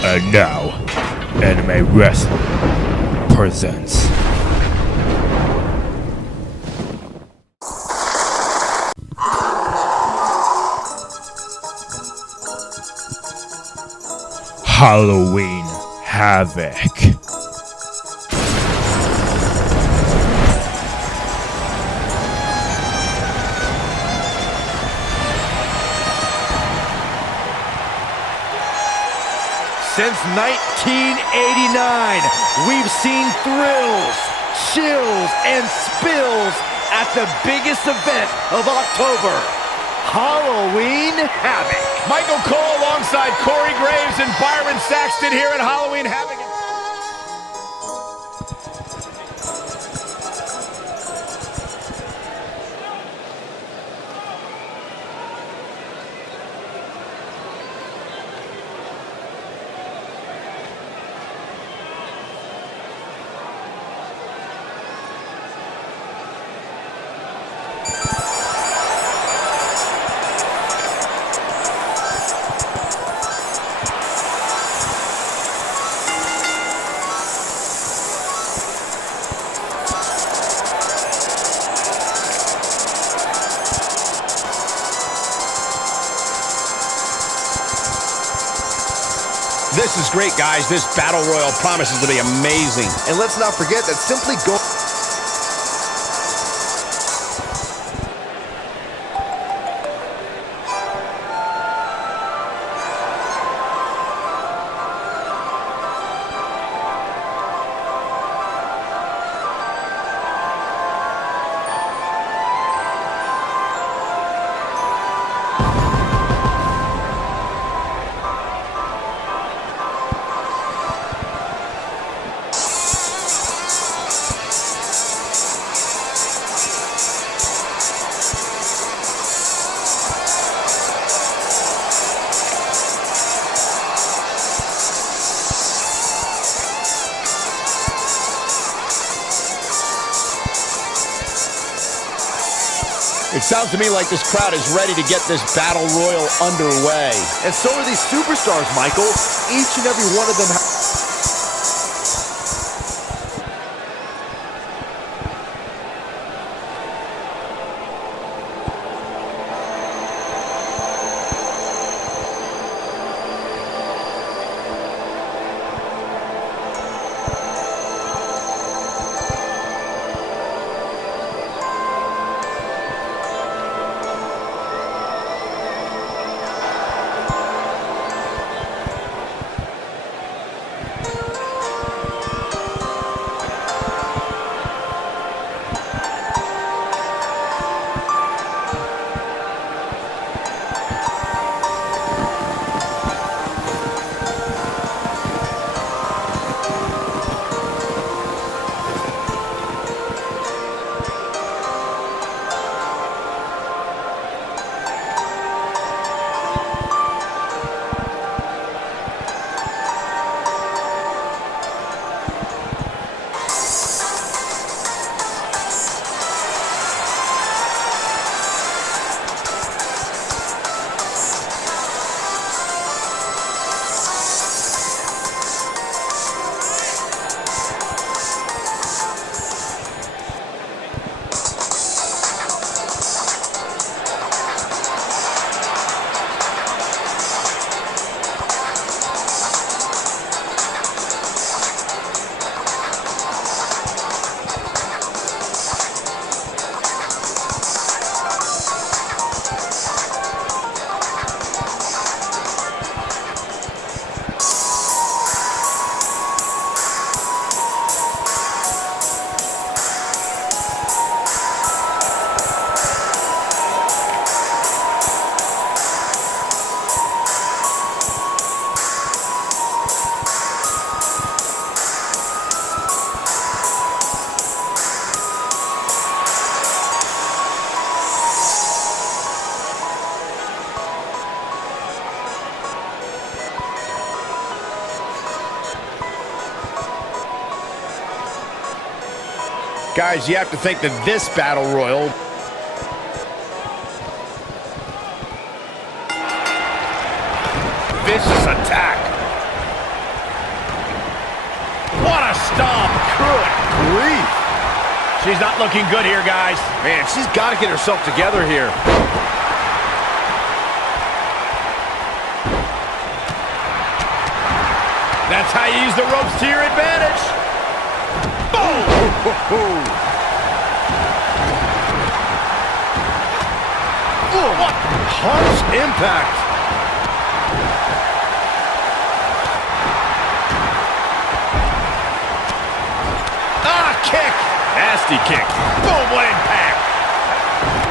And now, Anime Wrestling presents Halloween Havoc. Since 1989, we've seen thrills, chills, and spills at the biggest event of October, Halloween Havoc. Michael Cole alongside Corey Graves and Byron Saxton here at Halloween Havoc. This is great, guys. This Battle Royal promises to be amazing. And let's not forget that simply go... It sounds to me like this crowd is ready to get this Battle Royal underway. And so are these superstars, Michael. Each and every one of them... Guys, you have to think that this Battle Royal... Vicious attack. stomp. Good grief. She's not looking good here, guys. Man, she's got to get herself together here. That's how you use the ropes to your advantage. Boom! What harsh impact. Kick. Nasty kick. Boom, what impact.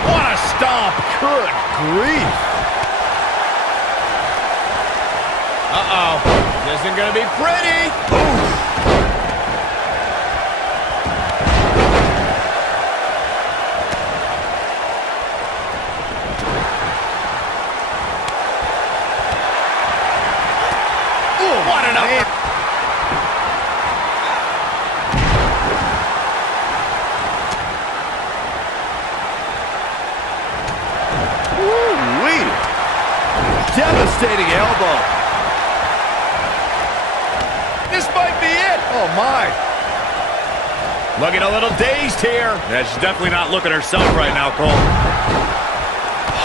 What a stomp. Good grief. Uh-oh. This isn't going to be pretty. Oof. What an uppercut. Woo-wee. Devastating elbow. This might be it. Oh, my. Looking a little dazed here. Yeah, she's definitely not looking herself right now, Cole.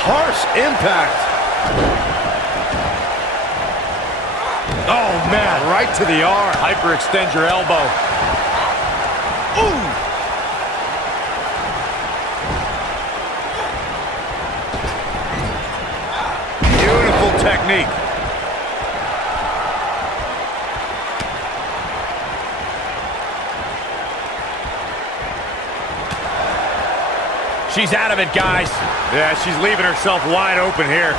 Harsh impact. Oh, man. Right to the arm. Hyperextend your elbow. Ooh. Beautiful technique. She's out of it, guys. Yeah, she's leaving herself wide open here.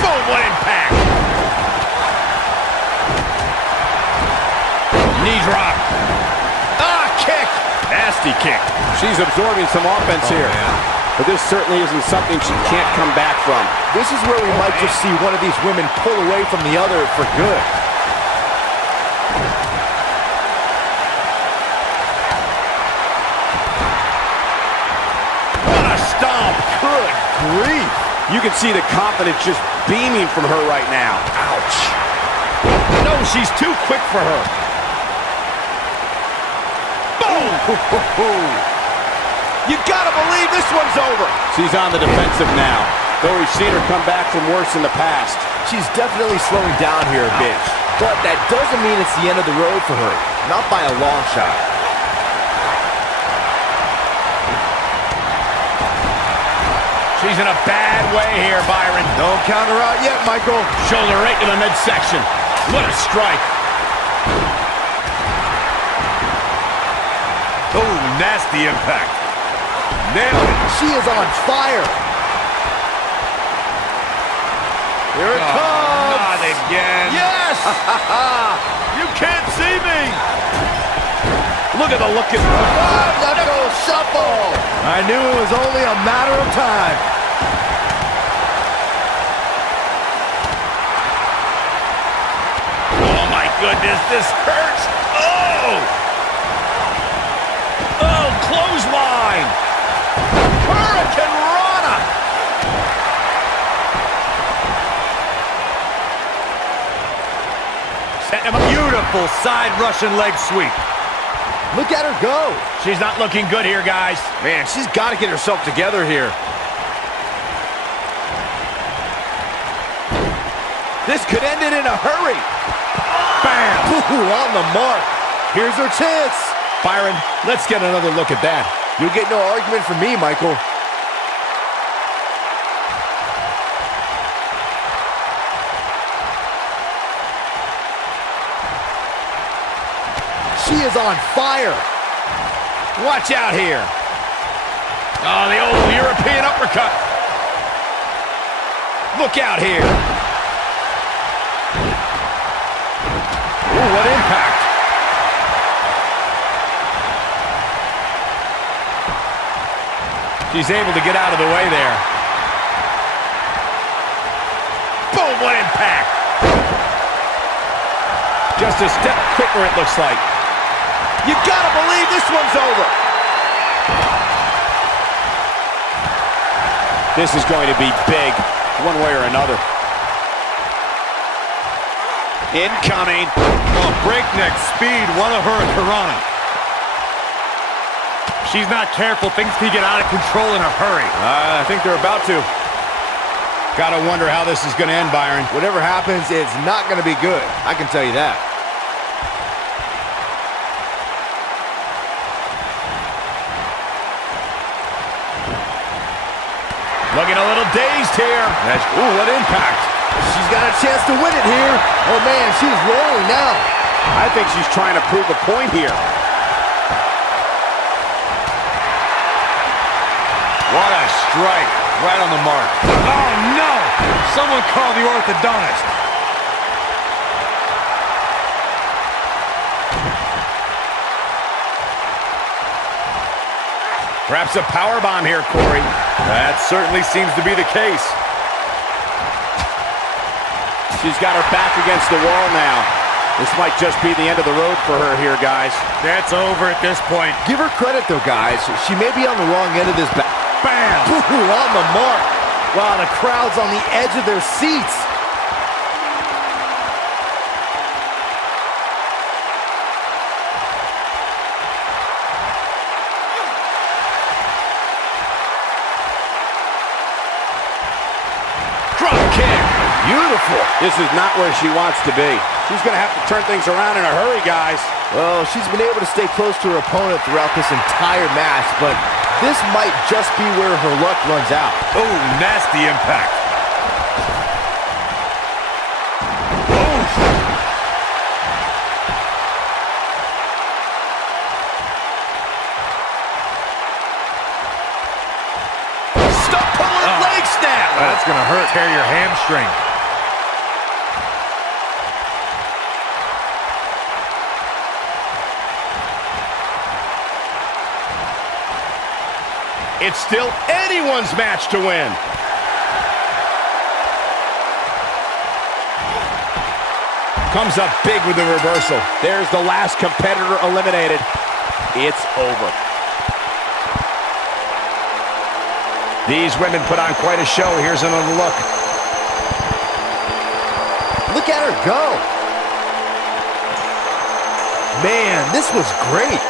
Boom, what impact. Knee drop. Kick. Nasty kick. She's absorbing some offense here. Man. But this certainly isn't something she can't come back from. This is where we might just see one of these women pull away from the other for good. What a stomp. Good grief. You can see the confidence just beaming from her right now. Ouch. No, she's too quick for her. Boom. You gotta believe this one's over. She's on the defensive now, though we've seen her come back from worse in the past. She's definitely slowing down here a bit. But that doesn't mean it's the end of the road for her. Not by a long shot. She's in a bad way here, Byron. Don't count her out yet, Michael. Shoulder right to the midsection. What a strike. Oh, nasty impact. Nailed it. She is on fire. Here it comes. Not again. Yes. You can't see me. Look at the look in her. Knuckle shuffle. I knew it was only a matter of time. Oh, my goodness. This hurts. Oh. Oh, clothesline. Hurricane Rana. Set him up. Beautiful side Russian leg sweep. Look at her go. She's not looking good here, guys. Man, she's got to get herself together here. This could end it in a hurry. Bam! Ooh, on the mark. Here's her chance. Byron, let's get another look at that. You'll get no argument from me, Michael. She is on fire. Watch out here. Oh, the old European uppercut. Look out here. Ooh, what impact. She's able to get out of the way there. Boom, what impact. Just a step quicker, it looks like. You gotta believe this one's over. This is going to be big, one way or another. Incoming. Oh, breakneck speed. One of her Korrina. She's not careful. Things can get out of control in a hurry. I think they're about to. Gotta wonder how this is going to end, Byron. Whatever happens, it's not going to be good. I can tell you that. Looking a little dazed here. Ooh, what impact. She's got a chance to win it here. Oh, man, she's rolling now. I think she's trying to prove a point here. What a strike. Right on the mark. Oh, no! Someone call the orthodontist. Perhaps a powerbomb here, Corey. That certainly seems to be the case. She's got her back against the wall now. This might just be the end of the road for her here, guys. That's over at this point. Give her credit, though, guys. She may be on the wrong end of this battle. Bam! Ooh, on the mark. Wow, the crowd's on the edge of their seats. Drop kick. Beautiful. This is not where she wants to be. She's going to have to turn things around in a hurry, guys. Well, she's been able to stay close to her opponent throughout this entire match, but this might just be where her luck runs out. Oh, nasty impact. Oof. Stop pulling leg snap. That's going to hurt. Tear your hamstring. It's still anyone's match to win. Comes up big with the reversal. There's the last competitor eliminated. It's over. These women put on quite a show. Here's another look. Look at her go. Man, this was great.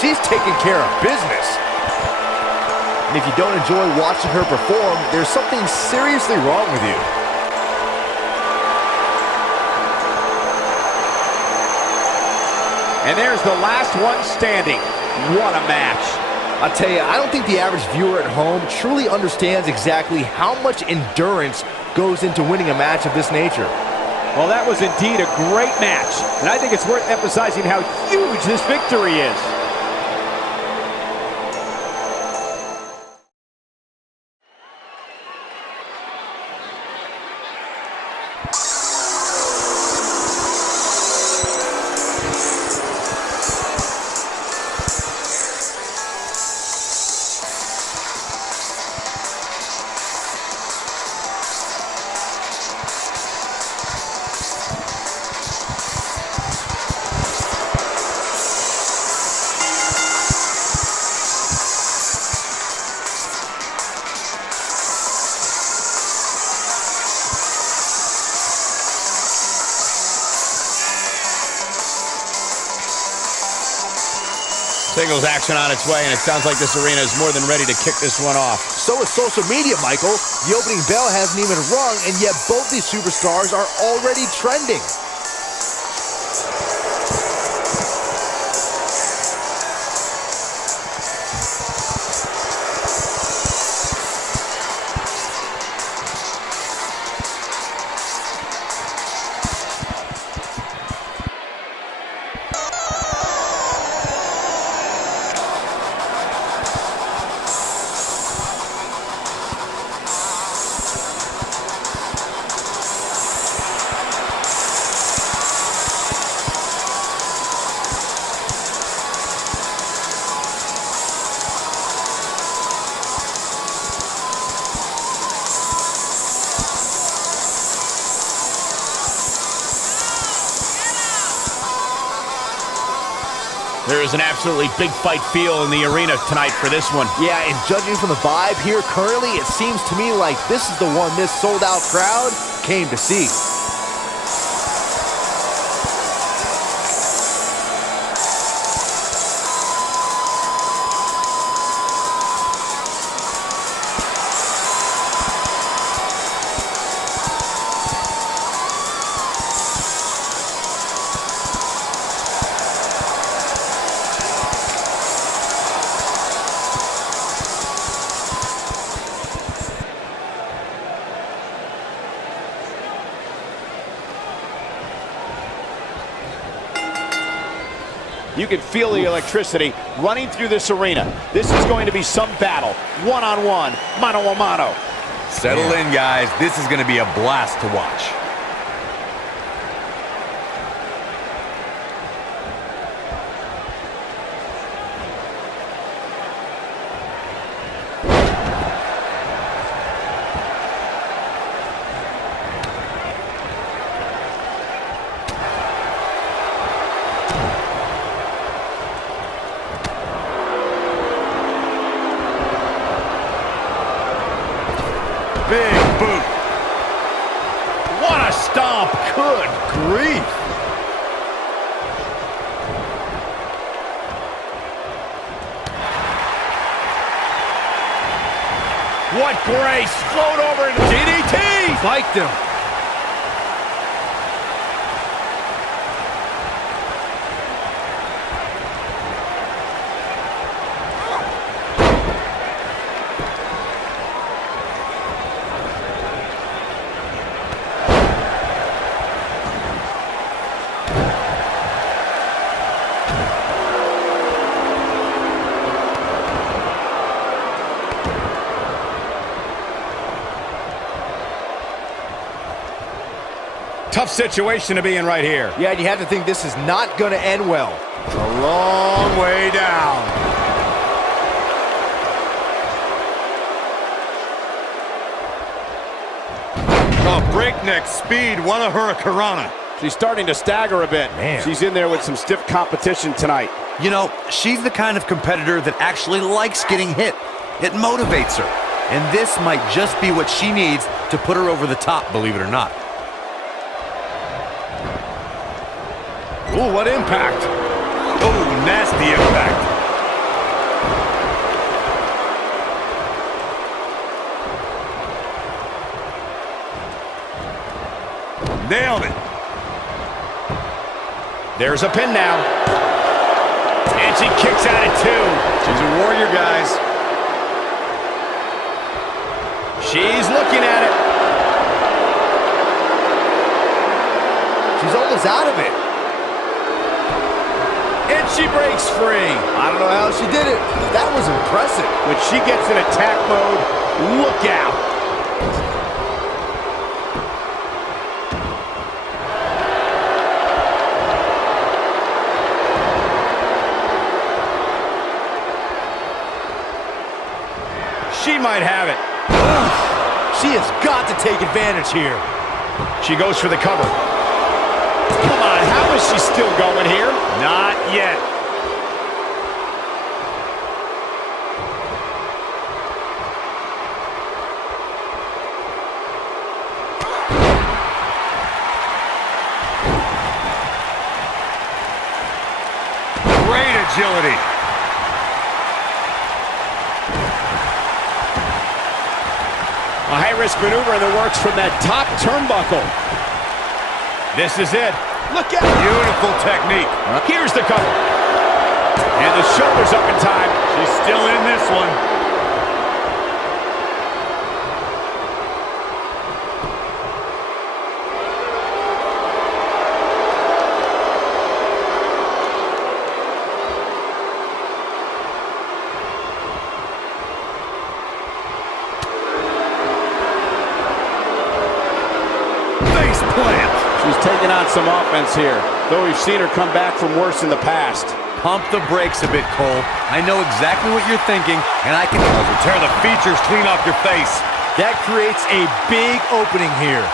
She's taking care of business. And if you don't enjoy watching her perform, there's something seriously wrong with you. And there's the last one standing. What a match. I'll tell you, I don't think the average viewer at home truly understands exactly how much endurance goes into winning a match of this nature. Well, that was indeed a great match. And I think it's worth emphasizing how huge this victory is. Singles action on its way, and it sounds like this arena is more than ready to kick this one off. So is social media, Michael. The opening bell hasn't even rung, and yet both these superstars are already trending. There is an absolutely big fight feel in the arena tonight for this one. Yeah, and judging from the vibe here currently, it seems to me like this is the one this sold-out crowd came to see. You can feel the electricity running through this arena. This is going to be some battle. One-on-one, mano-a-mano. Settle in, guys. This is going to be a blast to watch. Big boot. What a stomp. Good grief. What grace. Float over into DDT. Spiked him. Tough situation to be in right here. Yeah, and you have to think this is not going to end well. A long way down. Oh, breakneck speed. What a hurricanrana. She's starting to stagger a bit. Man. She's in there with some stiff competition tonight. You know, she's the kind of competitor that actually likes getting hit. It motivates her. And this might just be what she needs to put her over the top, believe it or not. Ooh, what impact. Oh, nasty impact. Nailed it. There's a pin now. And she kicks out at 2. She's a warrior, guys. She's looking at it. She's almost out of it. And she breaks free. I don't know how she did it. That was impressive. When she gets in attack mode, look out. She might have it. She has got to take advantage here. She goes for the cover. Come on, how is she still going here? Not yet. Great agility. A high-risk maneuver in the works from that top turnbuckle. This is it. Look out. Beautiful technique. Here's the cover. And the shoulder's up in time. She's still in this one. Face plant. She's taking on some offense here, though we've seen her come back from worse in the past. Pump the brakes a bit, Cole. I know exactly what you're thinking, and I can Tear the features clean off your face. That creates a big opening here.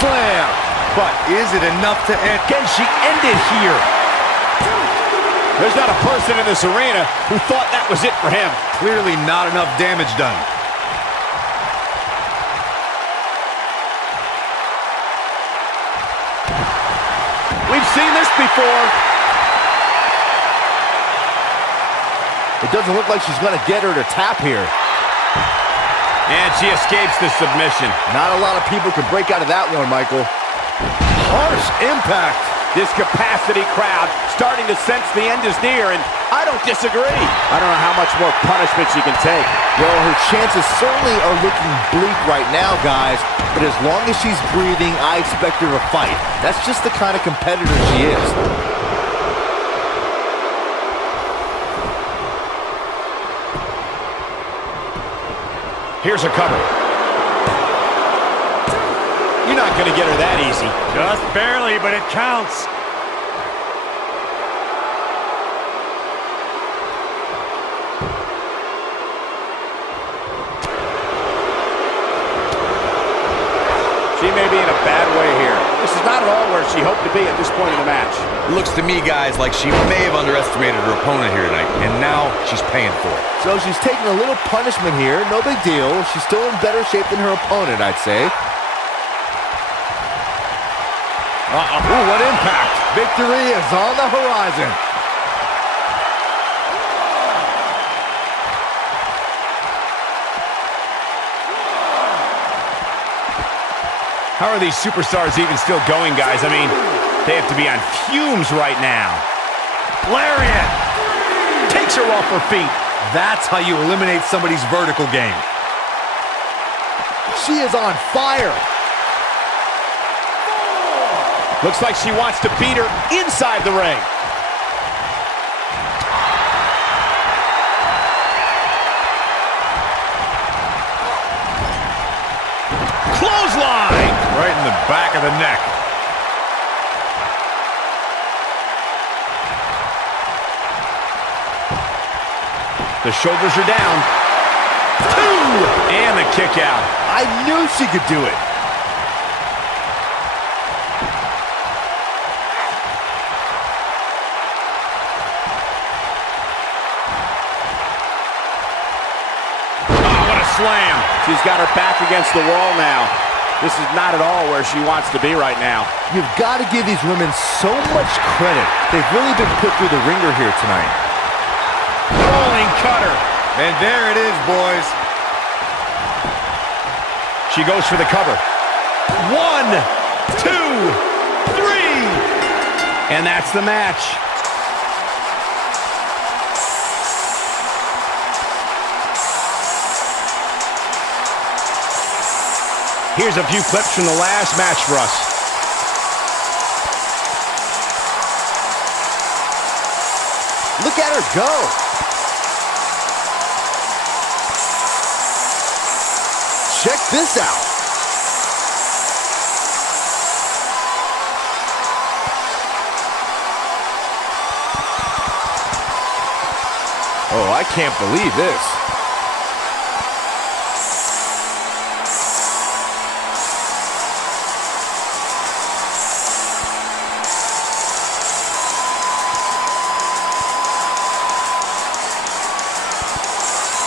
slam. But is it enough to end? Can she end it here? There's not a person in this arena who thought that was it for him. Clearly not enough damage done. We've seen this before. It doesn't look like she's going to get her to tap here. And she escapes the submission. Not a lot of people can break out of that one, Michael. Harsh impact. This capacity crowd starting to sense the end is near, and I don't disagree. I don't know how much more punishment she can take. Well, her chances certainly are looking bleak right now, guys. But as long as she's breathing, I expect her to fight. That's just the kind of competitor she is. Here's her cover. You're not going to get her that easy. Just barely, but it counts. She may be in a bad way here. This is not at all where she hoped to be at this point in the match. It looks to me, guys, like she may have underestimated her opponent here tonight, and now she's paying for it. So she's taking a little punishment here. No big deal. She's still in better shape than her opponent, I'd say. Ooh, what impact. Victory is on the horizon. How are these superstars even still going, guys? I mean, they have to be on fumes right now. Lariat! Takes her off her feet. That's how you eliminate somebody's vertical game. She is on fire. Looks like she wants to beat her inside the ring. Clothesline! Right in the back of the neck. The shoulders are down. 2! And the kick out. I knew she could do it. Slam. She's got her back against the wall now. This is not at all where she wants to be right now. You've got to give these women so much credit. They've really been put through the ringer here tonight. Rolling cutter. And there it is, boys. She goes for the cover. 1, 2, 3. And that's the match. Here's a few clips from the last match for us. Look at her go. Check this out. Oh, I can't believe this.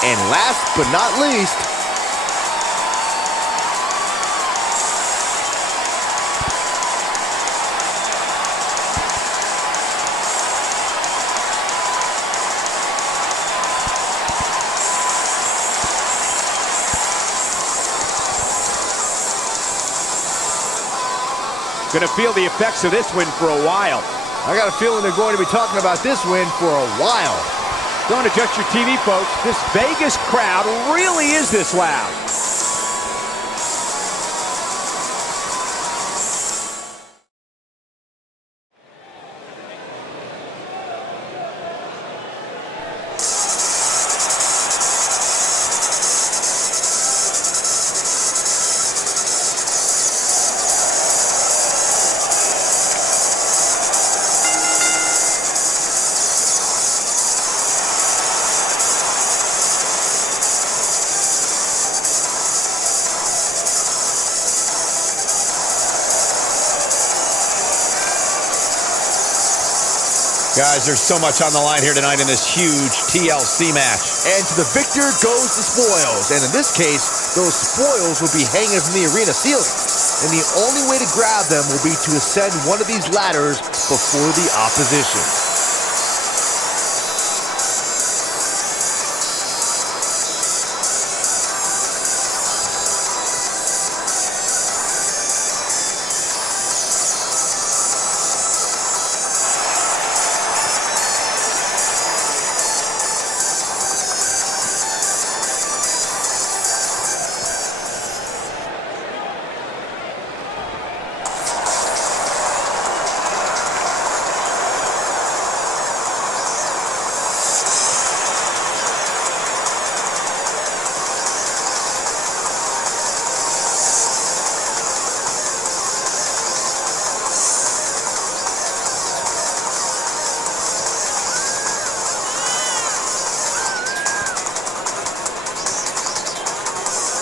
And last but not least, Gonna feel the effects of this win for a while. I got a feeling they're going to be talking about this win for a while. Don't adjust your TV, folks. This Vegas crowd really is this loud. Guys, there's so much on the line here tonight in this huge TLC match. And to the victor goes the spoils. And in this case, those spoils will be hanging from the arena ceiling. And the only way to grab them will be to ascend one of these ladders before the opposition.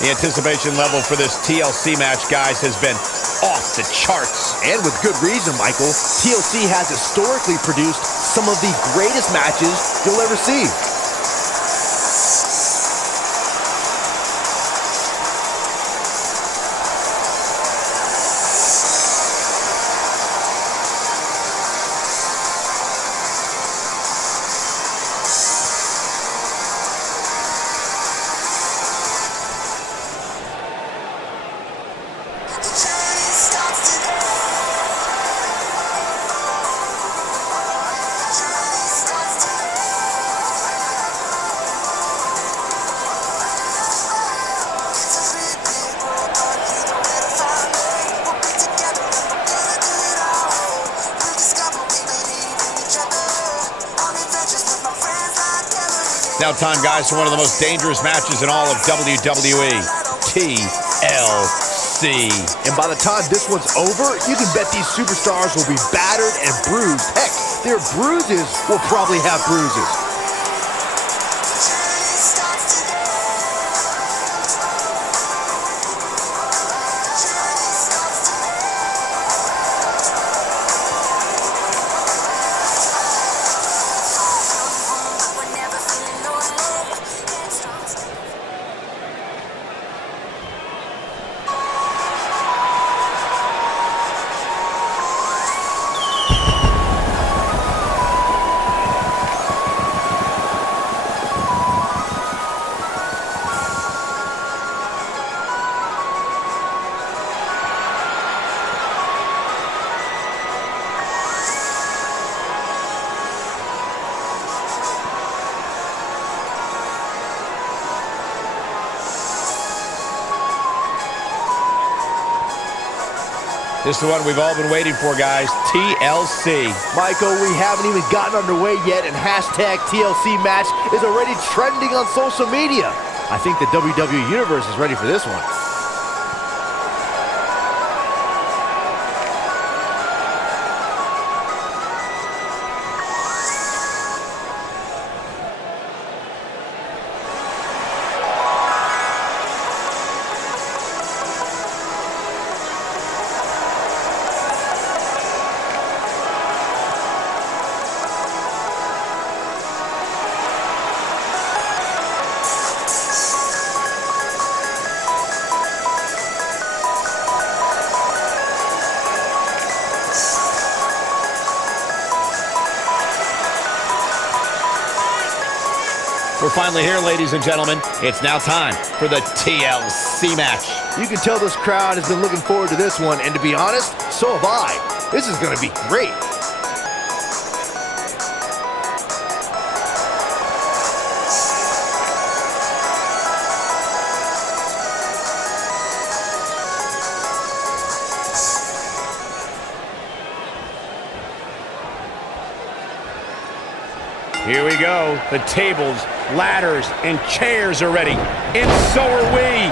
The anticipation level for this TLC match, guys, has been off the charts. And with good reason, Michael. TLC has historically produced some of the greatest matches you'll ever see. Now time, guys, for one of the most dangerous matches in all of WWE, TLC. And by the time this one's over, you can bet these superstars will be battered and bruised. Heck, their bruises will probably have bruises. This is the one we've all been waiting for, guys. TLC. Michael, we haven't even gotten underway yet, and hashtag TLC match is already trending on social media. I think the WWE Universe is ready for this one. We're finally here, ladies and gentlemen. It's now time for the TLC match. You can tell this crowd has been looking forward to this one, and to be honest, so have I. This is going to be great. Here we go. The tables, ladders, and chairs are ready. And so are we.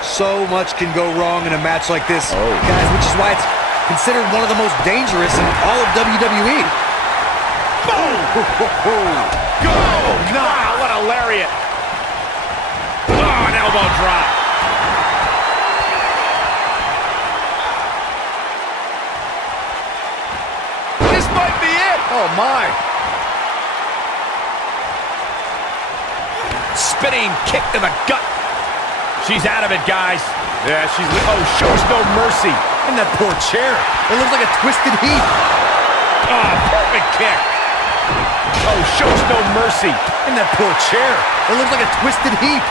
So much can go wrong in a match like this, guys, which is why it's considered one of the most dangerous in all of WWE. Boom! Go! Wow, what a lariat. Oh, an elbow drop. This might be it. Oh, my. spinning kick to the gut. She's out of it, guys. Yeah, shows no mercy. And that poor chair. It looks like a twisted heap. Oh, perfect kick. Oh, shows no mercy. And that poor chair. It looks like a twisted heap.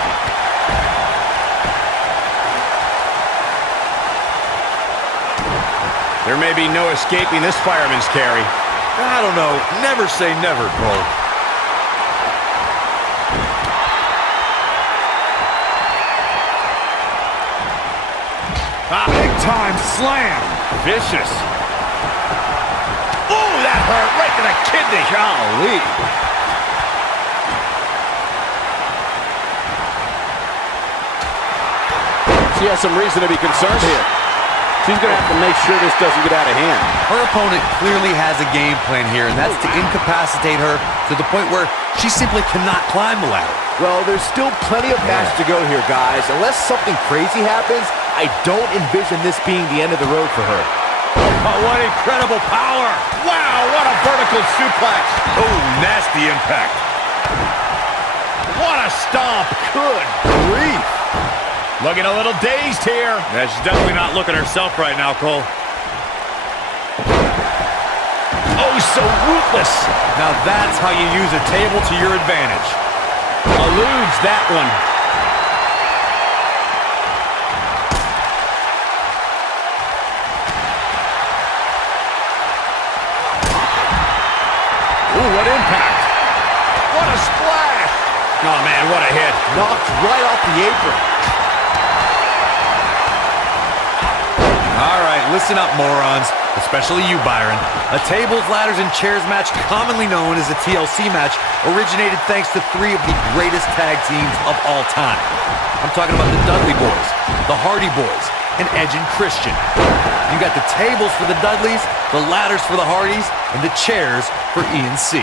There may be no escaping this fireman's carry. I don't know. Never say never, Cole. Big time slam. Vicious. Ooh, that hurt right to the kidney. Golly. She has some reason to be concerned here. She's going to have to make sure this doesn't get out of hand. Her opponent clearly has a game plan here, and that's to incapacitate her to the point where she simply cannot climb the ladder. Well, there's still plenty of match to go here, guys. Unless something crazy happens, I don't envision this being the end of the road for her. Oh, what incredible power. Wow, what a vertical suplex. Oh, nasty impact. What a stomp. Good grief. Looking a little dazed here. Yeah, she's definitely not looking herself right now, Cole. Oh, so ruthless. Now that's how you use a table to your advantage. Eludes that one. Ooh, what impact. What a splash. Oh, man, what a hit. Knocked right off the apron. All right, listen up, morons. Especially you, Byron. A tables, ladders, and chairs match, commonly known as a TLC match, originated thanks to three of the greatest tag teams of all time. I'm talking about the Dudley Boys, the Hardy Boys, and Edge and Christian. You got the tables for the Dudleys, the ladders for the Hardys, and the chairs for E&C.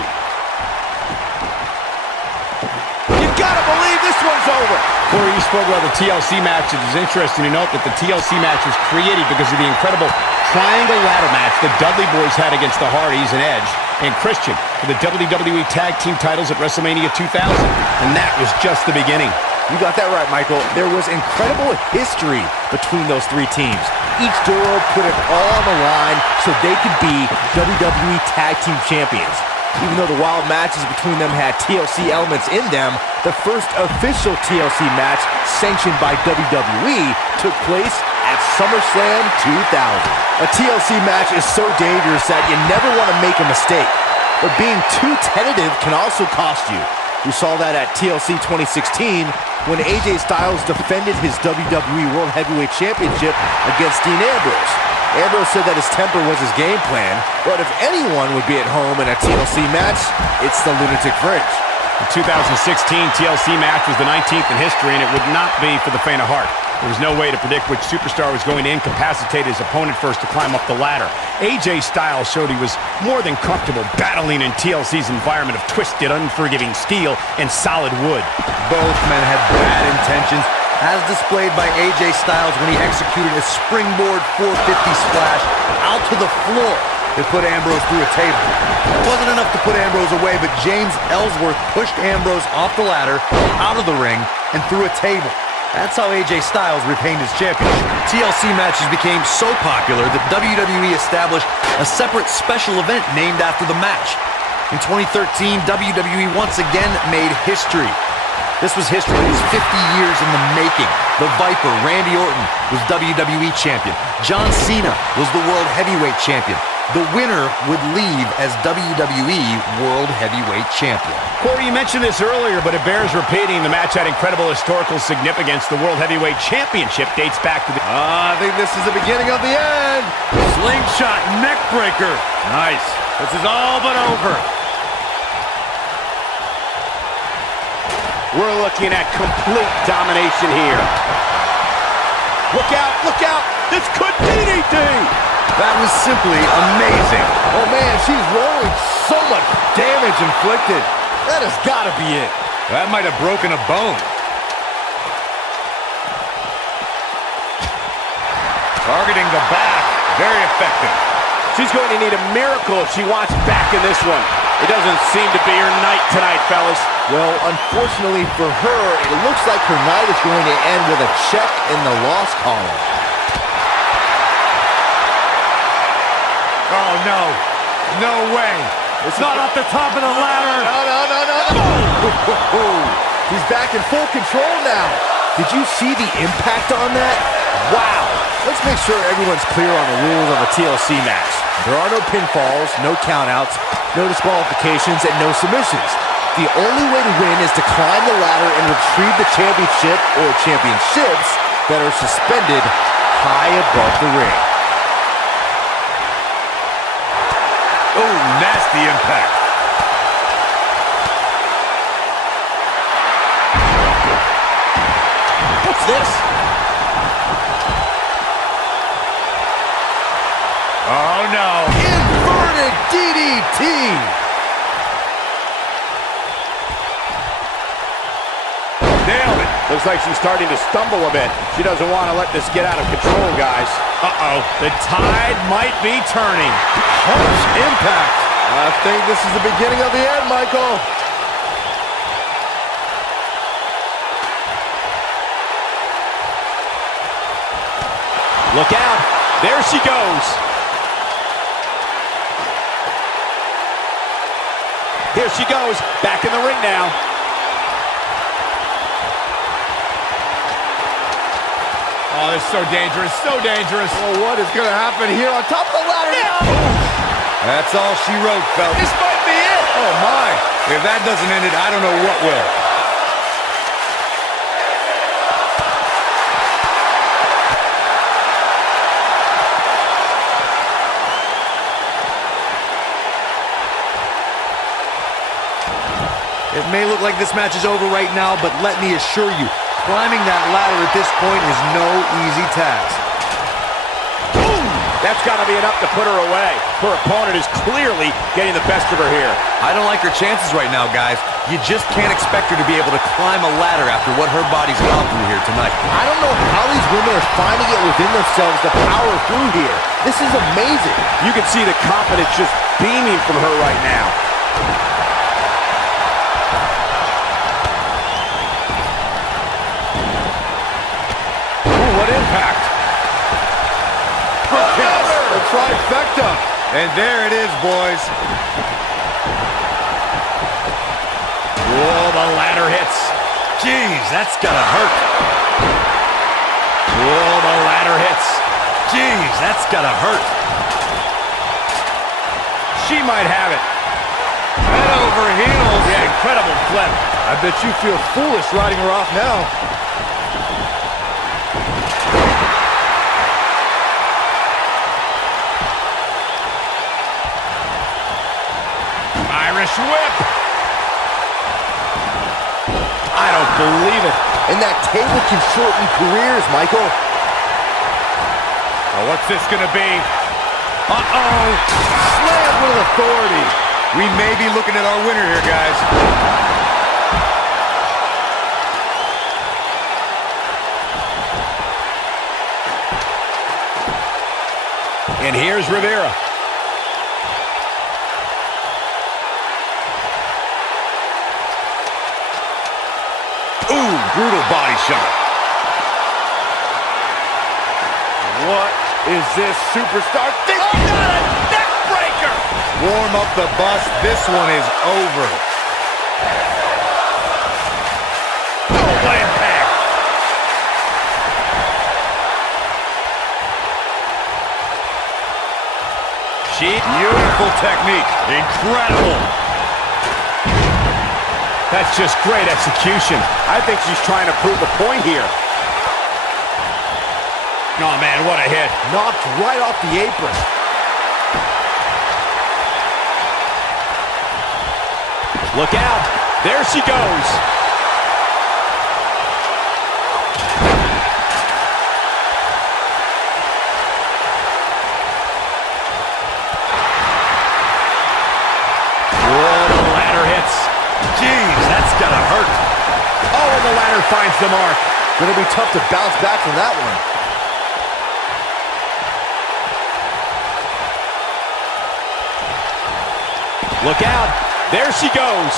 You gotta believe this one's over. Corey, you spoke about the TLC match. It is interesting to note that the TLC match was created because of the incredible triangle ladder match the Dudley Boys had against the Hardys and Edge and Christian for the WWE Tag Team titles at WrestleMania 2000. And that was just the beginning. You got that right, Michael. There was incredible history between those three teams. Each duo put it all on the line so they could be WWE Tag Team Champions. Even though the wild matches between them had TLC elements in them, the first official TLC match sanctioned by WWE took place at SummerSlam 2000. A TLC match is so dangerous that you never want to make a mistake. But being too tentative can also cost you. We saw that at TLC 2016 when AJ Styles defended his WWE World Heavyweight Championship against Dean Ambrose. Ambrose said that his temper was his game plan, but if anyone would be at home in a TLC match, it's the Lunatic Fringe. The 2016 TLC match was the 19th in history, and it would not be for the faint of heart. There was no way to predict which superstar was going to incapacitate his opponent first to climb up the ladder. AJ Styles showed he was more than comfortable battling in TLC's environment of twisted, unforgiving steel and solid wood. Both men had bad intentions, as displayed by AJ Styles when he executed a springboard 450 splash out to the floor that put Ambrose through a table. It wasn't enough to put Ambrose away, but James Ellsworth pushed Ambrose off the ladder, out of the ring, and through a table. That's how AJ Styles retained his championship. TLC matches became so popular that WWE established a separate special event named after the match. In 2013, WWE once again made history. This was history that was 50 years in the making. The Viper, Randy Orton, was WWE Champion. John Cena was the World Heavyweight Champion. The winner would leave as WWE World Heavyweight Champion. Corey, you mentioned this earlier, but it bears repeating. The match had incredible historical significance. The World Heavyweight Championship dates back to the... I think this is the beginning of the end. Slingshot neckbreaker. Nice. This is all but over. We're looking at complete domination here. Look out, look out. This could DDT. That was simply amazing. Oh man, she's rolling. So much damage inflicted. That has got to be it. That might have broken a bone. Targeting the back. Very effective. She's going to need a miracle if she wants back in this one. It doesn't seem to be her night tonight, fellas. Well, unfortunately for her, it looks like her night is going to end with a check in the loss column. Oh, no. No way. It's not off the top of the ladder. No. He's back in full control now. Did you see the impact on that? Wow. Let's make sure everyone's clear on the rules of a TLC match. There are no pinfalls, no countouts, no disqualifications, and no submissions. The only way to win is to climb the ladder and retrieve the championship or championships that are suspended high above the ring. Oh, nasty impact. What's this? Oh, no. Inverted DDT! Nailed it. Looks like she's starting to stumble a bit. She doesn't want to let this get out of control, guys. Uh-oh. The tide might be turning. Harsh impact. I think this is the beginning of the end, Michael. Look out. There she goes. Here she goes. Back in the ring now. Oh, it's so dangerous, so dangerous. Well, what is going to happen here on top of the ladder now? That's all she wrote, fellas. This might be it. Oh, my. If that doesn't end it, I don't know what will. It may look like this match is over right now, but let me assure you, climbing that ladder at this point is no easy task. Boom! That's got to be enough to put her away. Her opponent is clearly getting the best of her here. I don't like her chances right now, guys. You just can't expect her to be able to climb a ladder after what her body's gone through here tonight. I don't know how these women are finding it within themselves to power through here. This is amazing. You can see the confidence just beaming from her right now. Ooh, what impact. A trifecta. And there it is, boys. Whoa, the ladder hits. Jeez, that's gotta hurt. Whoa, the ladder hits. Jeez, that's gotta hurt. She might have it. Head over heels. Yeah, incredible flip. I bet you feel foolish riding her off now. Irish whip. I don't believe it. And that table can shorten careers, Michael. Oh, what's this gonna be? Uh-oh. Slam with authority. We may be looking at our winner here, guys. And here's Rivera. Ooh, brutal body shot. What is this superstar thinking? Oh, not a neck breaker! Warm up the bus. This one is over. Oh, what impact! Beautiful technique. Incredible. That's just great execution. I think she's trying to prove a point here. Oh, man, what a hit. Knocked right off the apron. Look out. There she goes. Whoa, the ladder hits. Jeez, that's gotta hurt. Oh, and the ladder finds the mark. Gonna be tough to bounce back from that one. Look out. There she goes.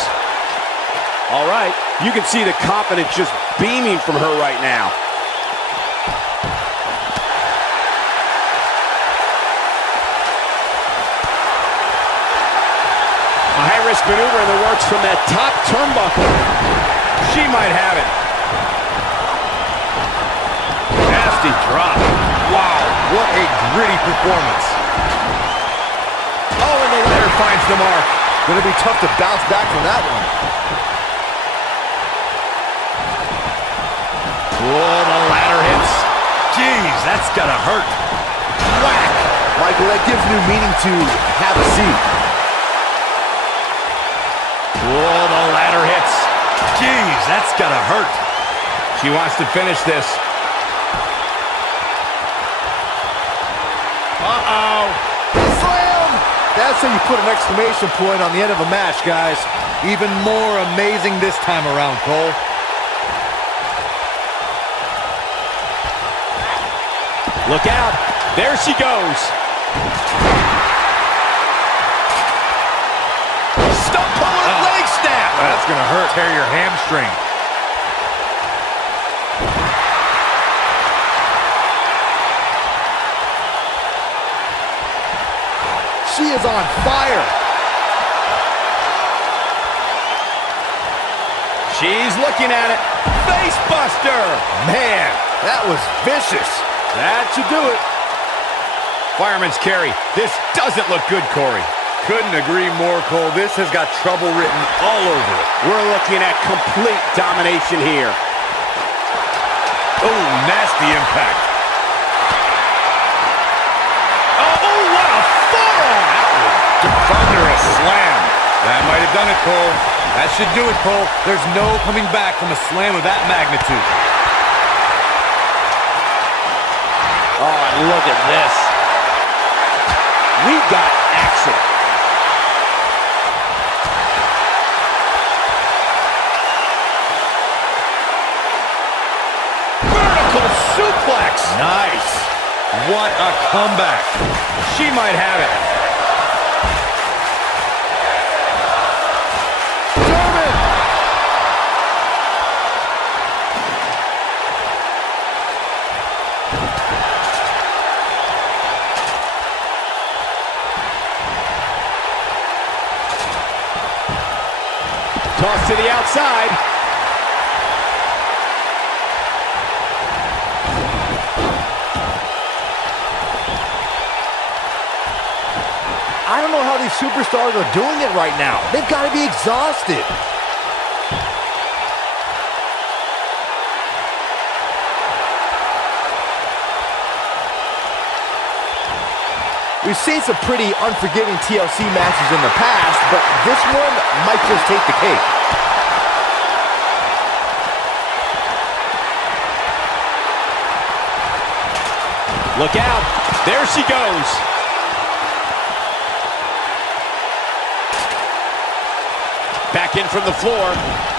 All right, you can see the confidence just beaming from her right now. A high-risk maneuver in the works from that top turnbuckle. She might have it. Nasty drop. Wow, what a gritty performance. Oh, and the ladder finds the mark. Gonna be tough to bounce back from that one. Oh, the ladder hits. Jeez, that's gotta hurt. Whack. Michael, that gives new meaning to have a seat. Oh, the ladder hits. Jeez, that's gotta hurt. She wants to finish this. Uh-oh. Slam! That's how you put an exclamation point on the end of a match, guys. Even more amazing this time around, Cole. Look out. There she goes. Stump bullet leg snap. That's gonna hurt. Tear your hamstring. She is on fire. She's looking at it. Face buster. Man, that was vicious. That should do it. Fireman's carry. This doesn't look good, Corey. Couldn't agree more, Cole. This has got trouble written all over it. We're looking at complete domination here. Oh, nasty impact. Oh, what a forearm! Thunderous slam. That might have done it, Cole. That should do it, Cole. There's no coming back from a slam of that magnitude. Oh, and look at this. We got action. Vertical suplex. Nice. What a comeback. She might have it. German! Toss to the outside. I don't know how these superstars are doing it right now. They've got to be exhausted. We've seen some pretty unforgiving TLC matches in the past, but this one might just take the cake. Look out. There she goes. Back in from the floor.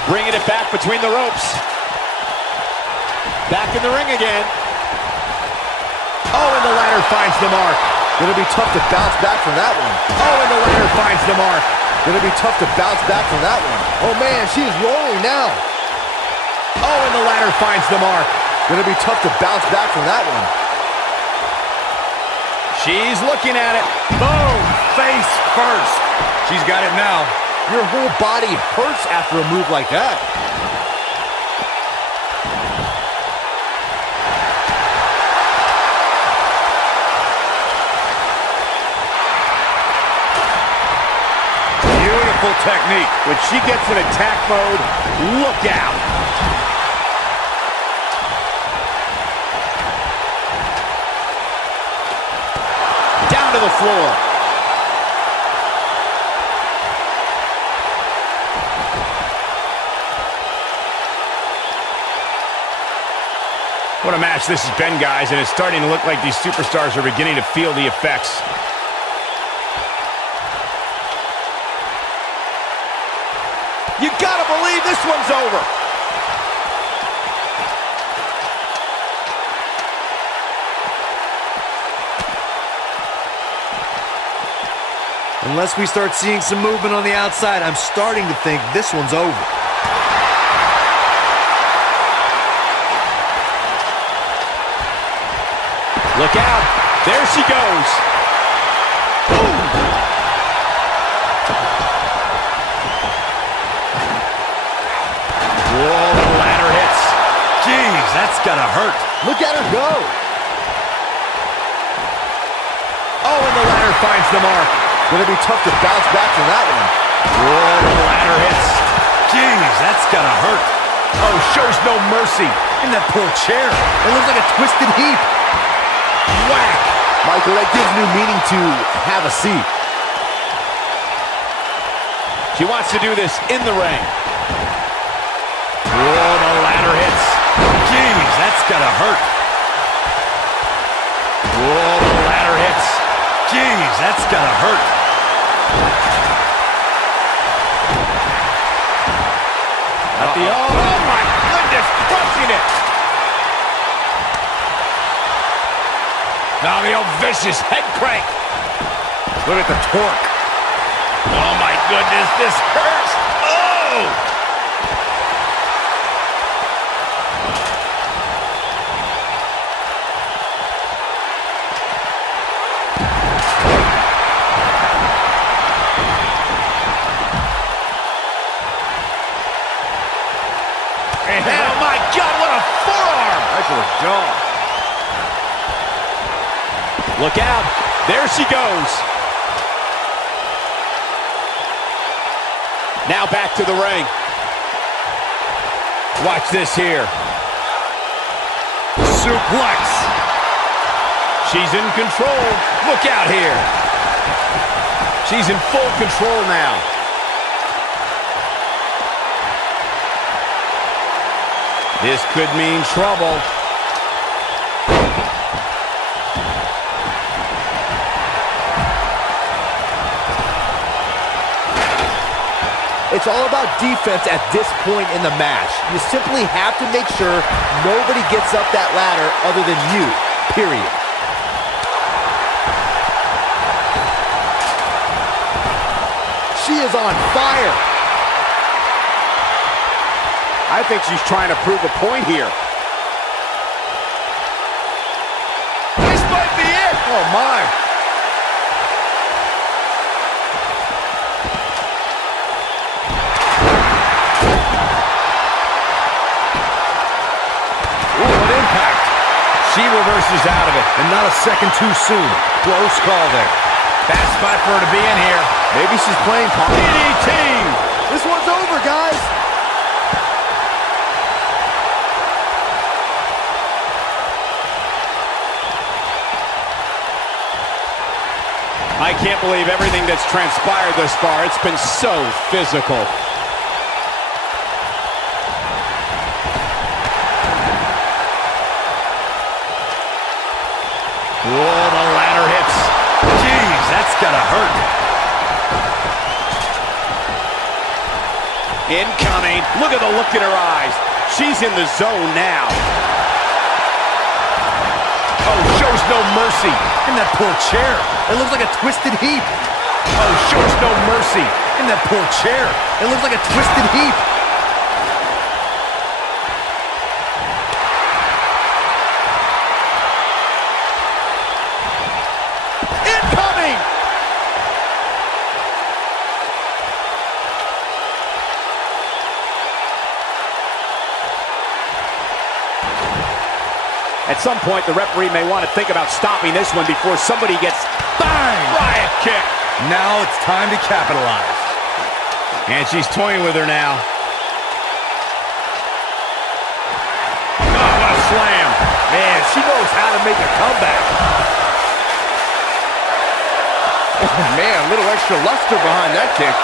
Bringing it back between the ropes. Back in the ring again. Oh, and the ladder finds the mark. Gonna be tough to bounce back from that one. Oh, and the ladder finds the mark. Gonna be tough to bounce back from that one. Oh man, she's rolling now. Oh, and the ladder finds the mark. Gonna be tough to bounce back from that one. She's looking at it. Boom! Face first. She's got it now. Your whole body hurts after a move like that. Beautiful technique. When she gets in attack mode, look out. Down to the floor. What a match this has been, guys, and it's starting to look like these superstars are beginning to feel the effects. You gotta believe this one's over. Unless we start seeing some movement on the outside, I'm starting to think this one's over. Look out. There she goes. Boom. Whoa, the ladder hits. Jeez, that's gotta hurt. Look at her go. Oh, and the ladder finds the mark. Gonna be tough to bounce back from that one. Whoa, the ladder hits. Jeez, that's gotta hurt. Oh, shows no mercy. In that poor chair. It looks like a twisted heap. Whack. Michael, that gives new meaning to have a seat. She wants to do this in the ring. Whoa, the ladder hits. Jeez, that's gotta hurt. Whoa, the ladder hits. Jeez, that's gotta hurt. Oh my goodness, crushing it. Now the old vicious head crank. Look at the torque. Oh my goodness, this hurts. Oh! Oh my God, what a forearm! Right to the jaw. Look out, there she goes. Now back to the ring. Watch this here. Suplex. She's in control. Look out here. She's in full control now. This could mean trouble. It's all about defense at this point in the match. You simply have to make sure nobody gets up that ladder other than you, period. She is on fire. I think she's trying to prove a point here. This might be it. Oh, my. Ooh, what impact. She reverses out of it. And not a second too soon. Close call there. Bad spot for her to be in here. Maybe she's playing calm. DDT. This one's over, guys. I can't believe everything that's transpired thus far. It's been so physical. Whoa, the ladder hits. Jeez, that's gotta hurt. Incoming. Look at the look in her eyes. She's in the zone now. Oh, shows no mercy. In that poor chair. It looks like a twisted heap. Oh, shows no mercy. In that poor chair. It looks like a twisted heap. Incoming! At some point, the referee may want to think about stopping this one before somebody gets Bang! riot kick. Now it's time to capitalize. And she's toying with her now. Oh, what a slam. Man, she knows how to make a comeback. Oh, man, a little extra luster behind that kick.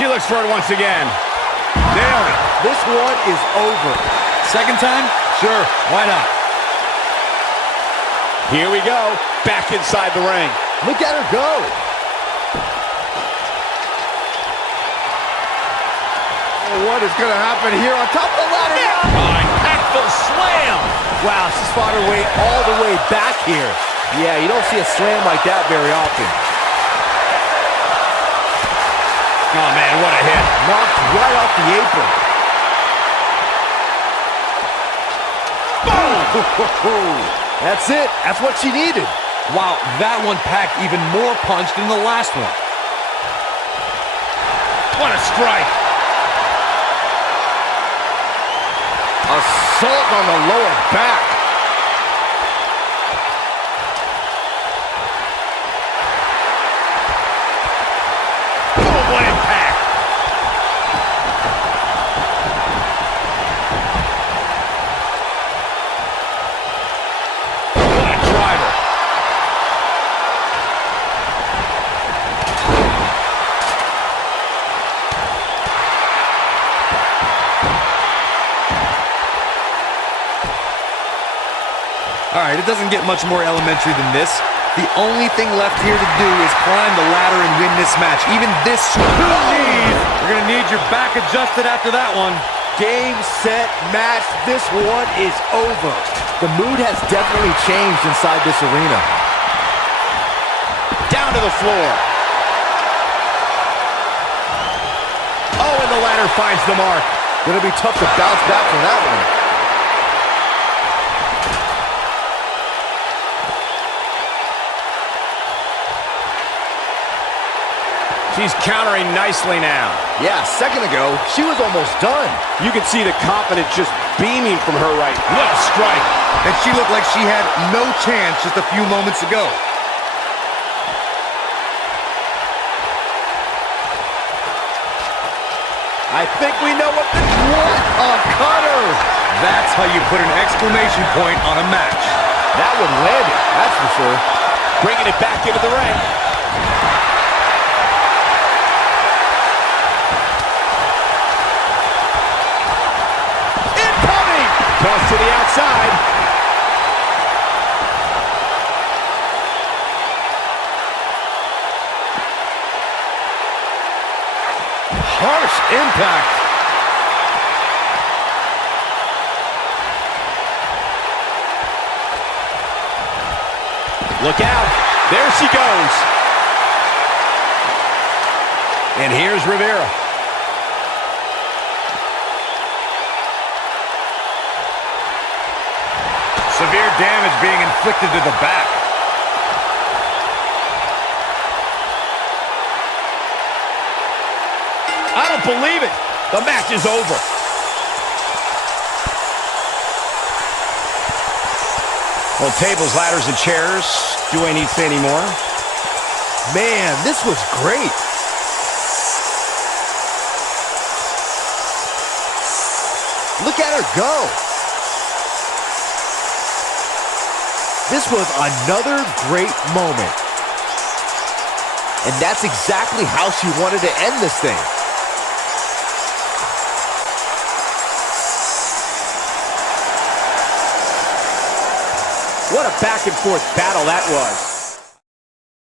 She looks for it once again. Nailed it. This one is over. Second time? Sure, why not? Here we go. Back inside the ring. Look at her go. Oh, what is going to happen here on top of the ladder? Impactful slam. Wow, she's fought her way all the way back here. Yeah, you don't see a slam like that very often. Oh, man, what a hit. Knocked right off the apron. That's it. That's what she needed. Wow, that one packed even more punch than the last one. What a strike. Assault on the lower back. Oh, what impact. What a driver. All right, it doesn't get much more elementary than this. The only thing left here to do is climb the ladder and win this match. Even this You're gonna need your back adjusted after that one. Game, set, match. This one is over. The mood has definitely changed inside this arena. Down to the floor. Oh, and the ladder finds the mark. Gonna be tough to bounce back from that one. She's countering nicely now. Yeah, a second ago, she was almost done. You can see the confidence just beaming from her right now. What a strike. And she looked like she had no chance just a few moments ago. I think we know what a cutter! That's how you put an exclamation point on a match. That would land it, that's for sure. Bringing it back into the ring. Toss to the outside. Harsh impact. Look out. There she goes. And here's Rivera. Severe damage being inflicted to the back. I don't believe it. The match is over. Well, tables, ladders, and chairs. Do I need to say any more? Man, this was great. Look at her go. This was another great moment. And that's exactly how she wanted to end this thing. What a back and forth battle that was.